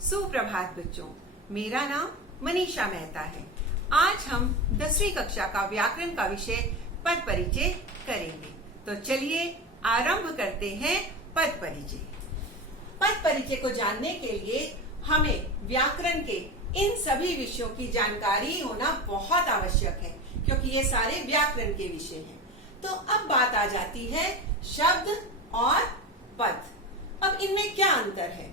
सुप्रभात बच्चों, मेरा नाम मनीषा मेहता है। आज हम 10वीं कक्षा का व्याकरण का विषय पद परिचय करेंगे। तो चलिए आरंभ करते हैं पद परिचय। पद परिचय को जानने के लिए हमें व्याकरण के इन सभी विषयों की जानकारी होना बहुत आवश्यक है, क्योंकि ये सारे व्याकरण के विषय हैं। तो अब बात आ जाती है शब्द और पद। अब इनमें क्या अंतर है?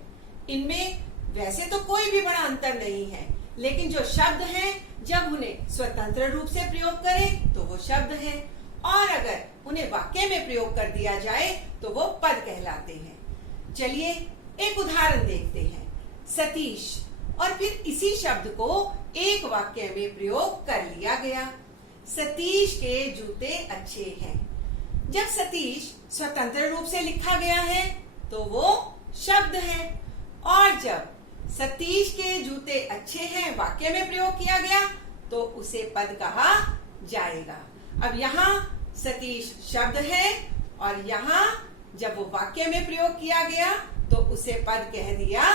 इनमें वैसे तो कोई भी बड़ा अंतर नहीं है, लेकिन जो शब्द हैं जब उन्हें स्वतंत्र रूप से प्रयोग करें तो वो शब्द हैं, और अगर उन्हें वाक्य में प्रयोग कर दिया जाए तो वो पद कहलाते हैं। चलिए एक उदाहरण देखते हैं। सतीश, और फिर इसी शब्द को एक वाक्य में प्रयोग कर लिया गया। सतीश के जूते अच्छे हैं। जब सतीश स्वतंत्र रूप से लिखा गया है तो वो शब्द है, और जब सतीश के जूते अच्छे हैं वाक्य में प्रयोग किया गया तो उसे पद कहा जाएगा। अब यहाँ सतीश शब्द है, और यहाँ जब वो वाक्य में प्रयोग किया गया तो उसे पद कह दिया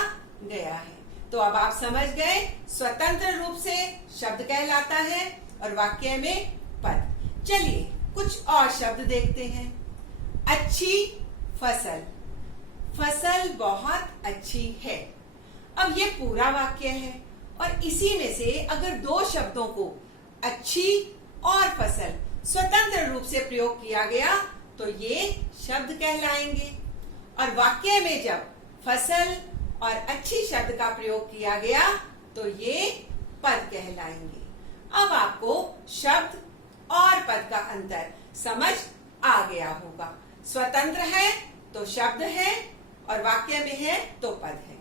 गया है। तो अब आप समझ गए, स्वतंत्र रूप से शब्द कहलाता है और वाक्य में पद। चलिए कुछ और शब्द देखते हैं। अच्छी फसल, फसल बहुत अच्छी है। अब ये पूरा वाक्य है, और इसी में से अगर दो शब्दों को अच्छी और फसल स्वतंत्र रूप से प्रयोग किया गया तो ये शब्द कहलाएंगे, और वाक्य में जब फसल और अच्छी शब्द का प्रयोग किया गया तो ये पद कहलाएंगे। अब आपको शब्द और पद का अंतर समझ आ गया होगा। स्वतंत्र है तो शब्द है, और वाक्य में है तो पद है।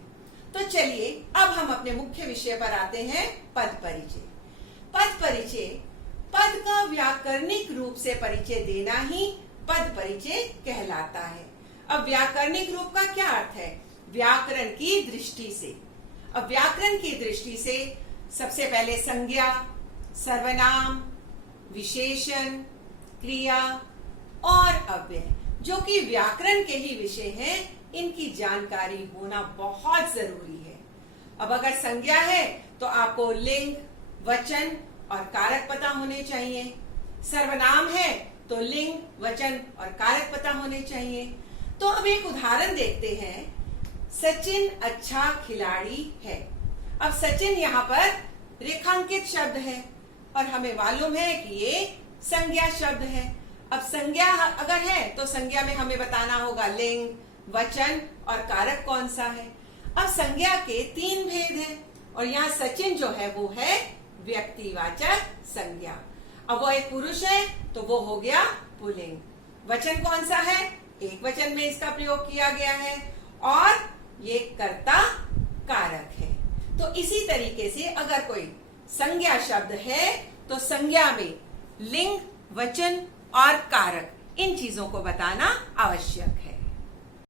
तो चलिए अब हम अपने मुख्य विषय पर आते हैं, पद परिचय। पद परिचय, पद का व्याकरणिक रूप से परिचय देना ही पद परिचय कहलाता है। अब व्याकरणिक रूप का क्या अर्थ है? व्याकरण की दृष्टि से। अब व्याकरण की दृष्टि से सबसे पहले संज्ञा, सर्वनाम, विशेषण, क्रिया और अव्यय, जो कि व्याकरण के ही विषय हैं, इनकी जानकारी होना बहुत जरूरी है। अब अगर संज्ञा है तो आपको लिंग, वचन और कारक पता होने चाहिए। सर्वनाम है तो लिंग, वचन और कारक पता होने चाहिए। तो अब एक उदाहरण देखते हैं। सचिन अच्छा खिलाड़ी है। अब सचिन यहाँ पर रेखांकित शब्द है, और हमें मालूम है कि ये संज्ञा शब्द है। अब संज्ञा अगर है तो संज्ञा में हमें बताना होगा लिंग, वचन और कारक कौन सा है। अब संज्ञा के 3 भेद हैं, और यहाँ सचिन जो है वो है व्यक्तिवाचक संज्ञा। अब वो एक पुरुष है तो वो हो गया पुल्लिंग। वचन कौन सा है? एक वचन में इसका प्रयोग किया गया है, और ये कर्ता कारक है। तो इसी तरीके से अगर कोई संज्ञा शब्द है तो संज्ञा में लिंग, वचन और कारक, इन चीजों को बताना आवश्यक है।